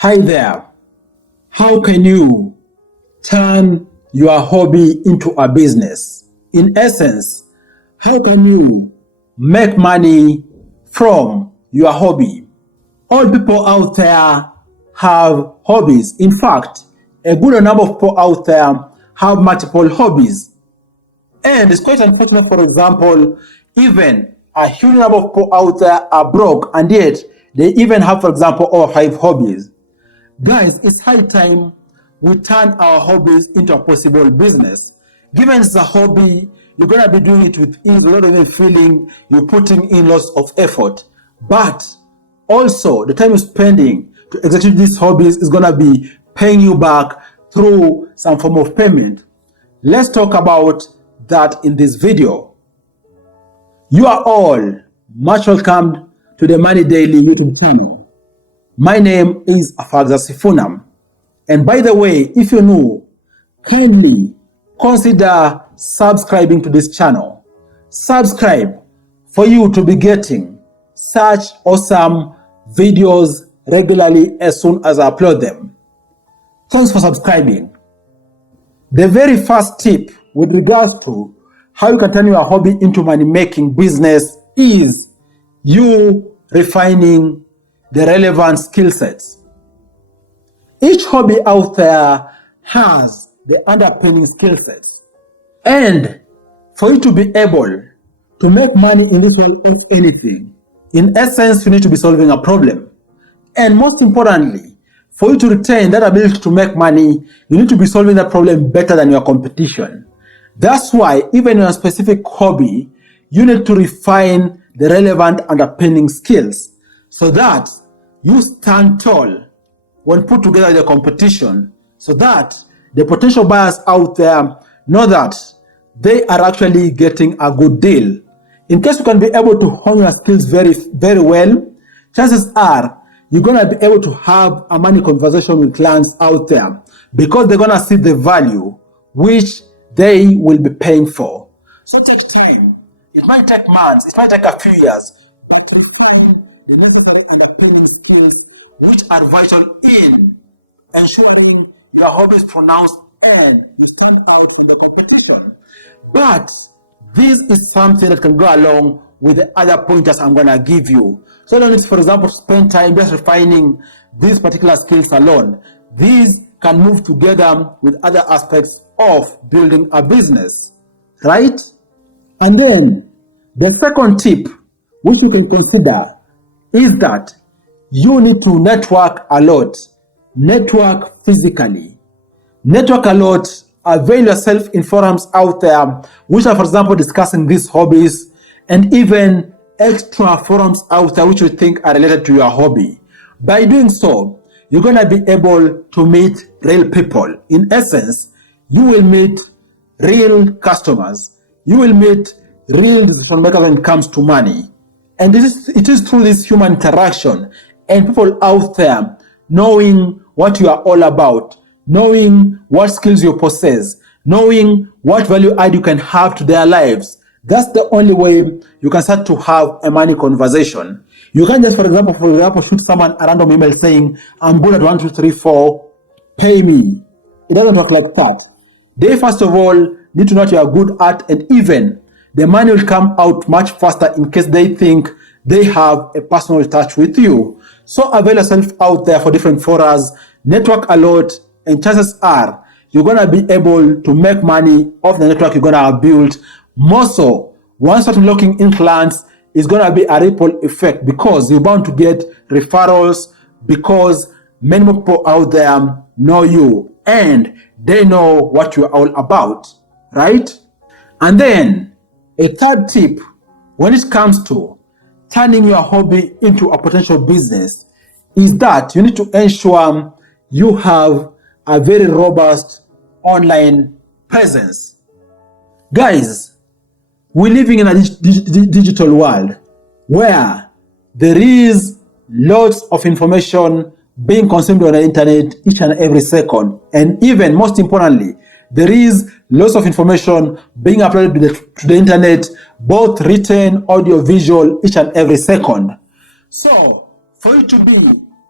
Hi there. How can you turn your hobby into a business? In essence, how can you make money from your hobby? All people out there have hobbies. In fact, a good number of people out there have multiple hobbies. And it's quite unfortunate, for example, even a huge number of people out there are broke, and yet they even have, for example, over 5 hobbies. Guys, it's high time we turn our hobbies into a possible business. Given it's a hobby, you're going to be doing it with a lot of feeling, you're putting in lots of effort. But also, the time you're spending to execute these hobbies is going to be paying you back through some form of payment. Let's talk about that in this video. You are all much welcome to the Money Daily YouTube channel. My name is Afagza Sifunam. And by the way, if you're new, kindly consider subscribing to this channel. Subscribe for you to be getting such awesome videos regularly as soon as I upload them. Thanks for subscribing. The very first tip with regards to how you can turn your hobby into money-making business is you refining the relevant skill sets. Each hobby out there has the underpinning skill sets. And for you to be able to make money in this world of anything, in essence, you need to be solving a problem. And most importantly, for you to retain that ability to make money, you need to be solving that problem better than your competition. That's why even in a specific hobby, you need to refine the relevant underpinning skills so that you stand tall when put together with the competition, so that the potential buyers out there know that they are actually getting a good deal. In case you can be able to hone your skills very, very well, chances are you're going to be able to have a money conversation with clients out there because they're going to see the value which they will be paying for. So take time. It might take months, it might take a few years, but refine the necessary underpinning skills which are vital in ensuring your hobby is pronounced and you stand out in the competition. But this is something that can go along with the other pointers I'm going to give you. So you don't need, for example, to spend time just refining these particular skills alone. These can move together with other aspects of building a business, right? And then the second tip which you can consider is that you need to network a lot. Network physically. Network a lot. Avail yourself in forums out there which are, for example, discussing these hobbies, and even extra forums out there which you think are related to your hobby. By doing so, you're going to be able to meet real people. In essence, you will meet real customers. You will meet real decision makers when it comes to money. And it is through this human interaction and people out there knowing what you are all about, knowing what skills you possess, knowing what value add you can have to their lives. That's the only way you can start to have a money conversation. You can't just, for example, shoot someone a random email saying, I'm good at 1, 2, 3, 4, pay me. It doesn't work like that. They, first of all, need to know what you are good at, and even the money will come out much faster in case they think they have a personal touch with you. So avail yourself out there for different forums, network a lot, and chances are you're going to be able to make money off the network you're going to have built. More so, once you start locking in clients, it's going to be a ripple effect because you're bound to get referrals because many more people out there know you and they know what you're all about, right? And then a third tip when it comes to turning your hobby into a potential business is that you need to ensure you have a very robust online presence. Guys, we're living in a digital world where there is lots of information being consumed on the internet each and every second. And even most importantly, there is lots of information being uploaded to the internet, both written, audio, visual, each and every second. So for you to be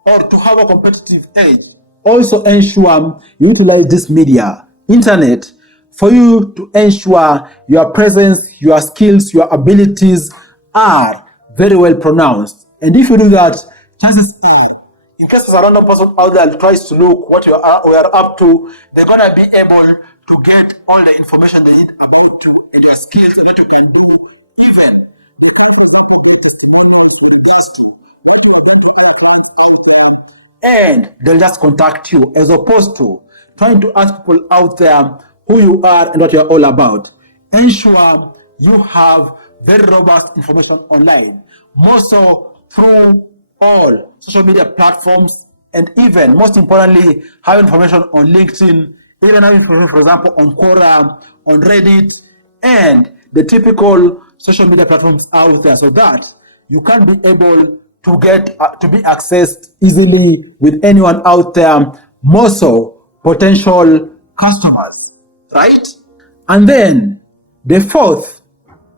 or to have a competitive edge, also ensure you utilize this media, internet, for you to ensure your presence, your skills, your abilities are very well pronounced. And if you do that, chances are, in case there's a random person out there that tries to look what we are up to, they're going to be able to get all the information they need about you and your skills and what you can do, even and they'll just contact you, as opposed to trying to ask people out there who you are and what you're all about. Ensure you have very robust information online, more so through all social media platforms, and even most importantly, have information on LinkedIn, even have information, for example, on Quora, on Reddit, and the typical social media platforms out there, so that you can be able to get to be accessed easily with anyone out there, more so potential customers, right? And then the fourth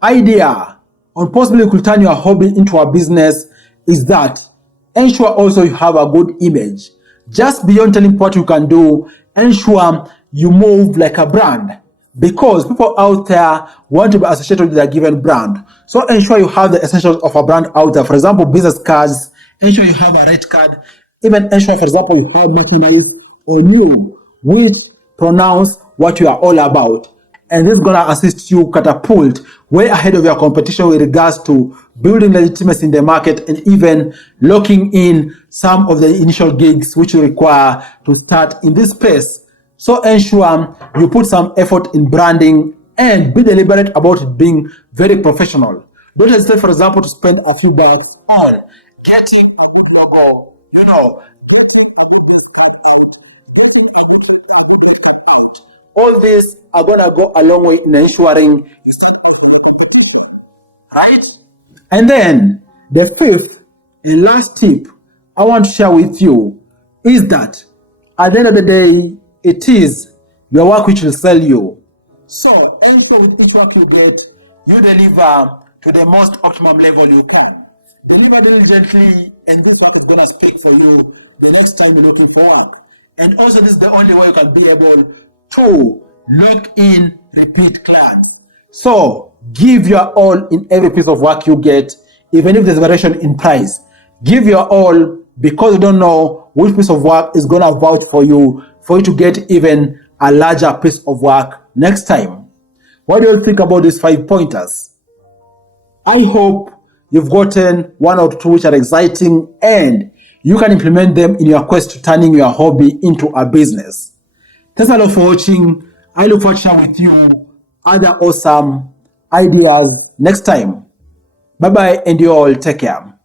idea on possibly you could turn your hobby into a business is that ensure also you have a good image. Just beyond telling what you can do, ensure you move like a brand, because people out there want to be associated with a given brand. So ensure you have the essentials of a brand out there. For example, business cards, ensure you have a red card. Even ensure, for example, you have merchandise on you which pronounce what you are all about. And this is going to assist you catapult way ahead of your competition with regards to building legitimacy in the market and even locking in some of the initial gigs which you require to start in this space. So ensure you put some effort in branding and be deliberate about it being very professional. Don't hesitate, for example, to spend a few bucks on getting, all these are going to go a long way in ensuring, right? And then the fifth and last tip I want to share with you is that at the end of the day, it is your work which will sell you. So anything with each work you get, you deliver to the most optimum level you can. Deliver diligently, and this work is going to speak for you the next time you're looking for work. And also, this is the only way you can be able to look in repeat clients. So give your all in every piece of work you get, even if there's variation in price. Give your all, because you don't know which piece of work is going to vouch for you to get even a larger piece of work next time. What do you think about these 5 pointers? I hope you've gotten one or two which are exciting and you can implement them in your quest to turning your hobby into a business. Thanks a lot for watching. I look forward to sharing with you other awesome ideas next time. Bye bye, and you all take care.